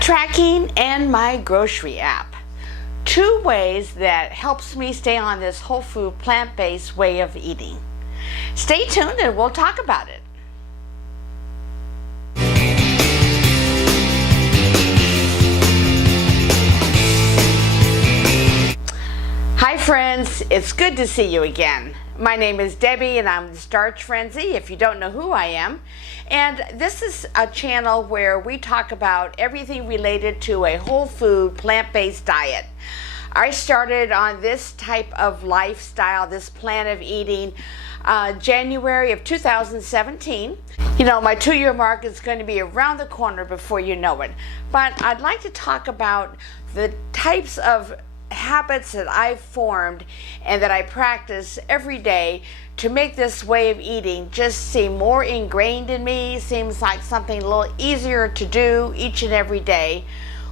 Habit tracking and my grocery app. Two ways that helps me stay on this whole food plant-based way of eating. Stay tuned and we'll talk about it. Hi friends, it's good to see you again. My name is Debbie and I'm the Starch Frenzy, if you don't know who I am. And this is a channel where we talk about everything related to a whole food, plant-based diet. I started on this type of lifestyle, this plan of eating, January of 2017. You know, my 2-year mark is going to be around the corner before you know it. But I'd like to talk about the types of habits that I've formed and that I practice every day to make this way of eating just seem more ingrained in me, seems like something a little easier to do each and every day.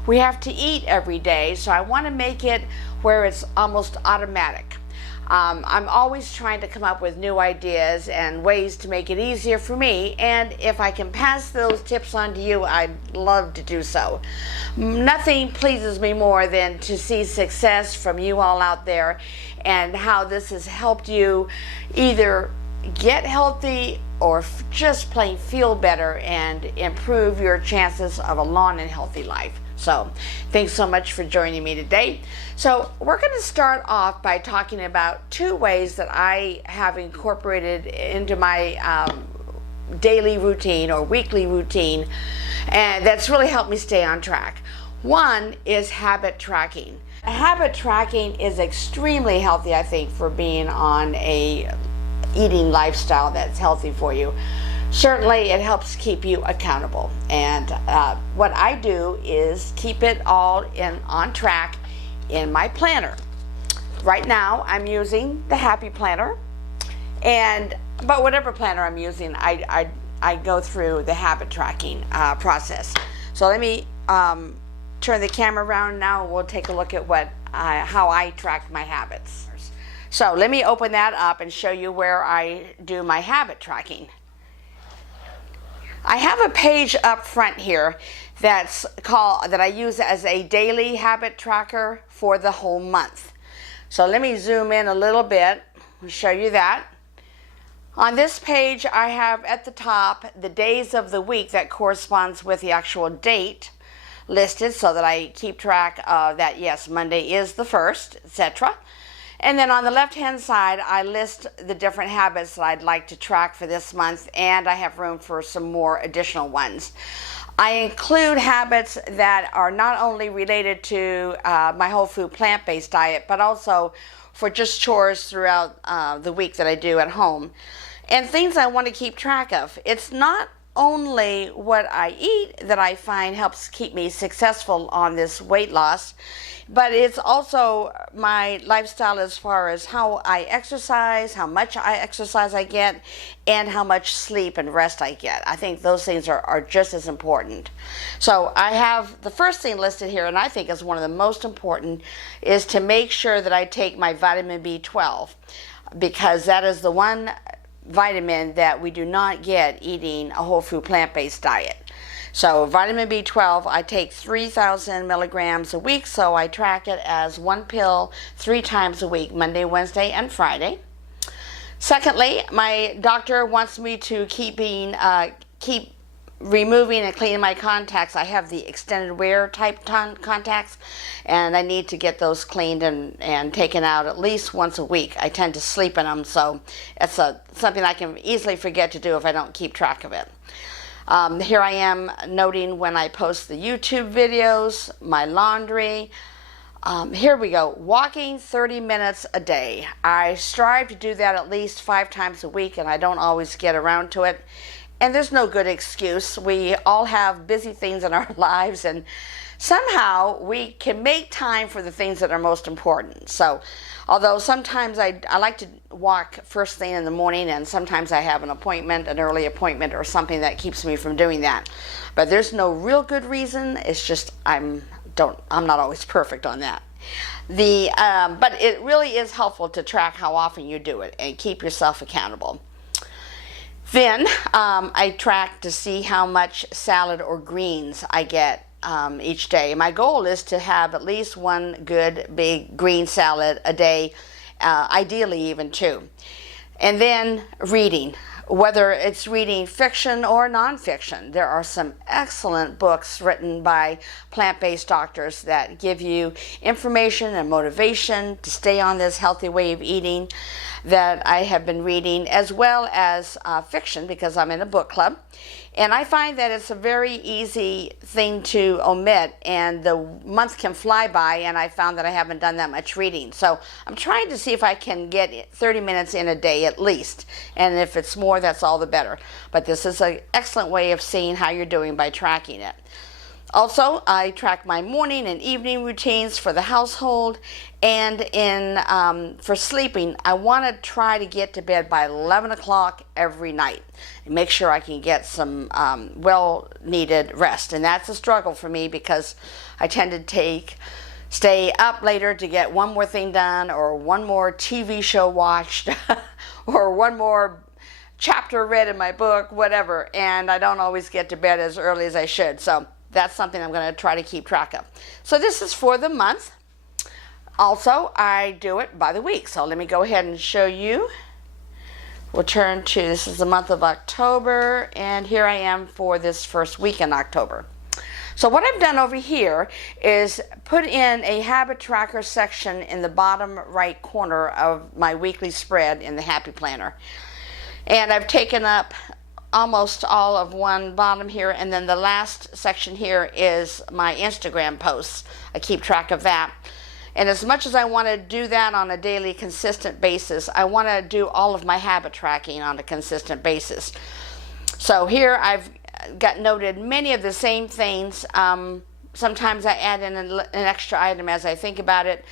We have to eat every day, so I want to make it where it's almost automatic. I'm always trying to come up with new ideas and ways to make it easier for me, and if I can pass those tips on to you, I'd love to do so. Nothing pleases me more than to see success from you all out there and how this has helped you either get healthy or just plain feel better and improve your chances of a long and healthy life. So thanks so much for joining me today. So we're going to start off by talking about two ways that I have incorporated into my daily routine or weekly routine, and that's really helped me stay on track. One is habit tracking. Habit tracking is extremely healthy, I think, for being on a eating lifestyle that's healthy for you. Certainly it helps keep you accountable, and what I do is keep it all on track in my planner. Right now I'm using the Happy Planner, but whatever planner I'm using, I go through the habit tracking process. So let me turn the camera around now and we'll take a look at how I track my habits. So let me open that up and show you where I do my habit tracking. I have a page up front here that I use as a daily habit tracker for the whole month. So let me zoom in a little bit and show you that. On this page I have at the top the days of the week that corresponds with the actual date listed so that I keep track of that. Yes, Monday is the 1st, etc. And then on the left-hand side, I list the different habits that I'd like to track for this month, and I have room for some more additional ones. I include habits that are not only related to my whole food plant-based diet, but also for just chores throughout the week that I do at home, and things I want to keep track of. It's not only what I eat that I find helps keep me successful on this weight loss, but it's also my lifestyle as far as how I exercise, how much exercise I get, and how much sleep and rest I get. I think those things are just as important. So I have the first thing listed here, and I think is one of the most important, is to make sure that I take my vitamin B12, because that is the one vitamin that we do not get eating a whole food plant-based diet. So vitamin B12, I take 3,000 milligrams a week, so I track it as 1 pill 3 times a week, Monday, Wednesday, and Friday. Secondly, my doctor wants me to keep removing and cleaning my contacts. I have the extended wear type contacts, and I need to get those cleaned and taken out at least once a week. I tend to sleep in them, so it's something I can easily forget to do if I don't keep track of it. Here I am noting when I post the YouTube videos, my laundry. Here we go, walking 30 minutes a day. I strive to do that at least 5 times a week, and I don't always get around to it. And there's no good excuse. We all have busy things in our lives, and somehow we can make time for the things that are most important. So although sometimes I like to walk first thing in the morning, and sometimes I have an early appointment or something that keeps me from doing that. But there's no real good reason. It's just I'm not always perfect on that. But it really is helpful to track how often you do it and keep yourself accountable. Then I track to see how much salad or greens I get each day. My goal is to have at least one good big green salad a day, ideally even two. And then reading, whether it's reading fiction or nonfiction. There are some excellent books written by plant-based doctors that give you information and motivation to stay on this healthy way of eating that I have been reading, as well as fiction, because I'm in a book club. And I find that it's a very easy thing to omit, and the month can fly by, and I found that I haven't done that much reading. So I'm trying to see if I can get 30 minutes in a day at least, and if it's more, that's all the better. But this is an excellent way of seeing how you're doing by tracking it. Also, I track my morning and evening routines for the household, and for sleeping, I want to try to get to bed by 11 o'clock every night and make sure I can get some well-needed rest. And that's a struggle for me because I tend to stay up later to get one more thing done, or one more TV show watched, or one more chapter read in my book, whatever, and I don't always get to bed as early as I should. So that's something I'm going to try to keep track of. So this is for the month. Also, I do it by the week. So let me go ahead and show you. We'll turn to, this is the month of October, and here I am for this first week in October. So what I've done over here is put in a habit tracker section in the bottom right corner of my weekly spread in the Happy Planner. And I've taken up almost all of one bottom here, and then the last section here is my Instagram posts. I keep track of that. And as much as I want to do that on a daily consistent basis, I want to do all of my habit tracking on a consistent basis. So here I've got noted many of the same things. Sometimes I add in an extra item as I think about it.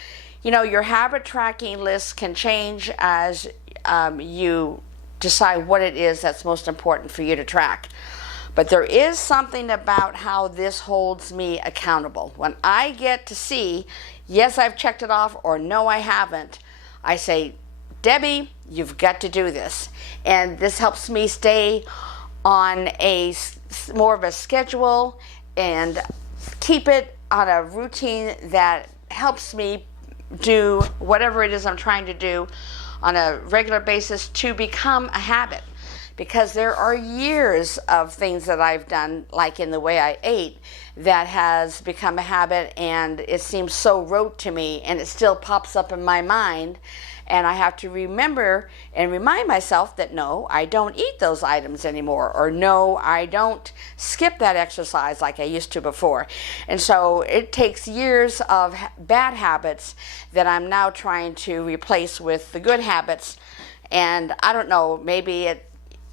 You know, your habit tracking list can change as you decide what it is that's most important for you to track. But there is something about how this holds me accountable. When I get to see, yes, I've checked it off, or no, I haven't, I say, Debbie, you've got to do this. And this helps me stay on more of a schedule and keep it on a routine that helps me do whatever it is I'm trying to do on a regular basis to become a habit. Because there are years of things that I've done, like in the way I ate, that has become a habit, and it seems so rote to me, and it still pops up in my mind, and I have to remember and remind myself that no, I don't eat those items anymore, or no, I don't skip that exercise like I used to before. And so it takes years of bad habits that I'm now trying to replace with the good habits. And I don't know, maybe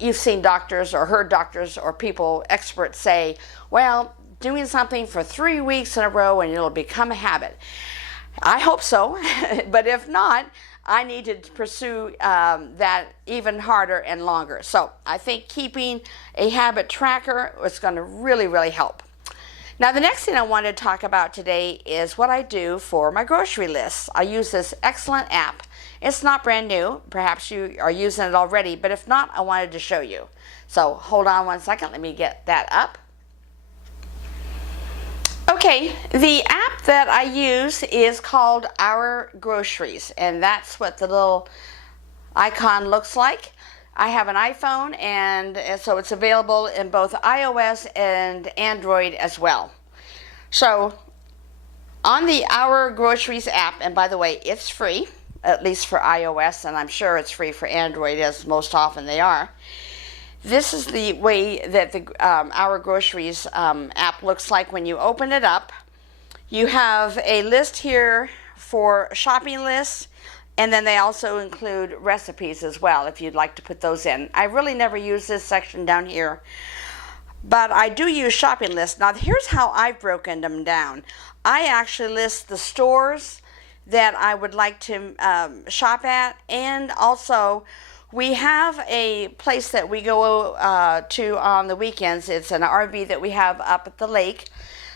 you've seen doctors or heard doctors or people, experts say, well, doing something for 3 weeks in a row and it'll become a habit. I hope so, but if not, I need to pursue that even harder and longer. So I think keeping a habit tracker is going to really, really help. Now, the next thing I want to talk about today is what I do for my grocery lists. I use this excellent app. It's not brand new. Perhaps you are using it already, but if not, I wanted to show you. So hold on one second. Let me get that up. Okay, the app that I use is called Our Groceries, and that's what the little icon looks like. I have an iPhone, and so it's available in both iOS and Android as well. So on the Our Groceries app, and by the way, it's free, at least for iOS, and I'm sure it's free for Android, as most often they are. This is the way that the Our Groceries app looks like when you open it up. You have a list here for shopping lists, and then they also include recipes as well, if you'd like to put those in. I really never use this section down here, but I do use shopping lists. Now, here's how I've broken them down. I actually list the stores that I would like to shop at, and also we have a place that we go to on the weekends. It's an RV that we have up at the lake.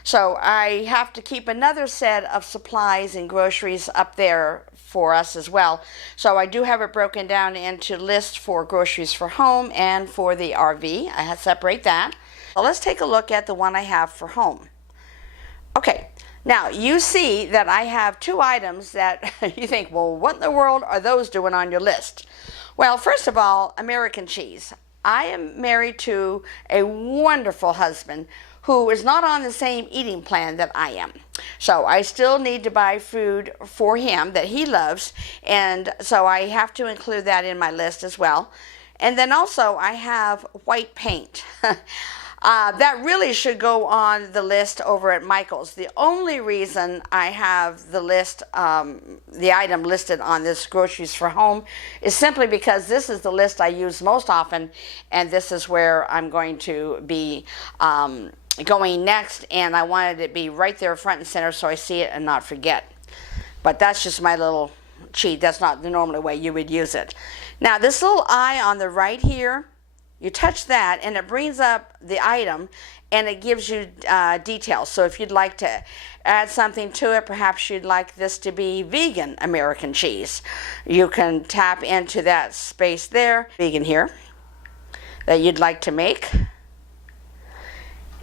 So I have to keep another set of supplies and groceries up there for us as well. So I do have it broken down into lists for groceries for home and for the RV. I separate that. Well, let's take a look at the one I have for home. Now, you see that I have two items that you think, well, what in the world are those doing on your list? Well, first of all, American cheese. I am married to a wonderful husband who is not on the same eating plan that I am. So I still need to buy food for him that he loves, and so I have to include that in my list as well. And then also I have white paint. That really should go on the list over at Michael's. The only reason I have the list, the item listed on this Groceries for Home is simply because this is the list I use most often, and this is where I'm going to be going next, and I wanted it to be right there front and center so I see it and not forget. But that's just my little cheat. That's not the normal way you would use it. Now, this little eye on the right here, you touch that and it brings up the item and it gives you details. So if you'd like to add something to it, perhaps you'd like this to be vegan American cheese, you can tap into that space there, vegan here, that you'd like to make.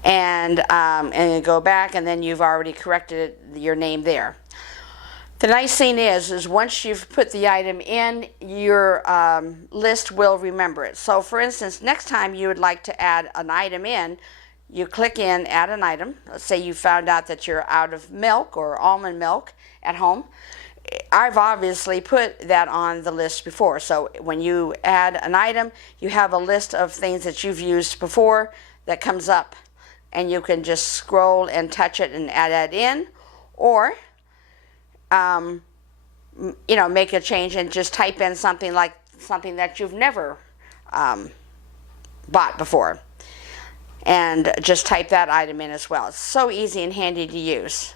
And you go back, and then you've already corrected your name there. The nice thing is once you've put the item in, your list will remember it. So for instance, next time you would like to add an item in, you click in, add an item. Let's say you found out that you're out of milk or almond milk at home. I've obviously put that on the list before. So when you add an item, you have a list of things that you've used before that comes up. And you can just scroll and touch it and add that in, or make a change and just type in something like something that you've never bought before, and just type that item in as well. It's so easy and handy to use.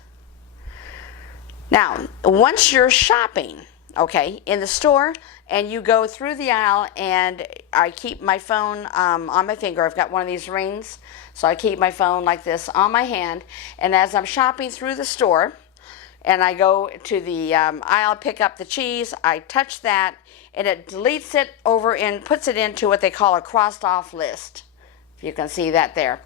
Now, once you're shopping, okay, in the store, and you go through the aisle, and I keep my phone on my finger. I've got one of these rings, so I keep my phone like this on my hand, and as I'm shopping through the store, and I go to the aisle, pick up the cheese, I touch that, and it deletes it over and puts it into what they call a crossed off list. If you can see that there.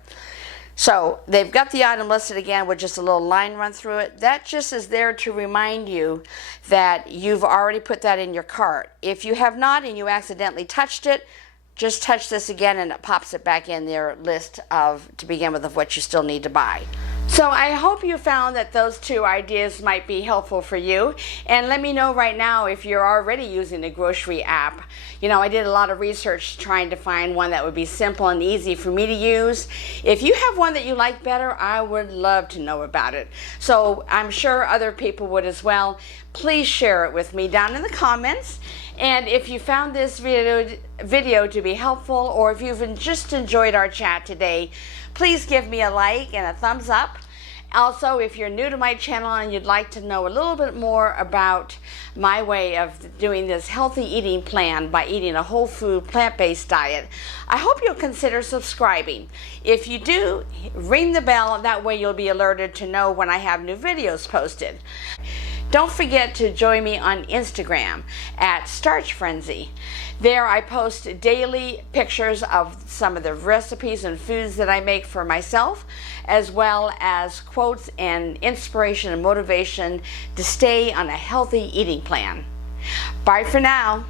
So they've got the item listed again with just a little line run through it. That just is there to remind you that you've already put that in your cart. If you have not and you accidentally touched it, just touch this again and it pops it back in their list to begin with, of what you still need to buy. So I hope you found that those two ideas might be helpful for you, and let me know right now if you're already using the grocery app. You know, I did a lot of research trying to find one that would be simple and easy for me to use. If you have one that you like better, I would love to know about it. So I'm sure other people would as well. Please share it with me down in the comments. And if you found this video to be helpful, or if you've just enjoyed our chat today, please give me a like and a thumbs up. Also, if you're new to my channel and you'd like to know a little bit more about my way of doing this healthy eating plan by eating a whole food plant-based diet, I hope you'll consider subscribing. If you do, ring the bell, that way you'll be alerted to know when I have new videos posted. Don't forget to join me on Instagram at Starch Frenzy. There I post daily pictures of some of the recipes and foods that I make for myself, as well as quotes and inspiration and motivation to stay on a healthy eating plan. Bye for now.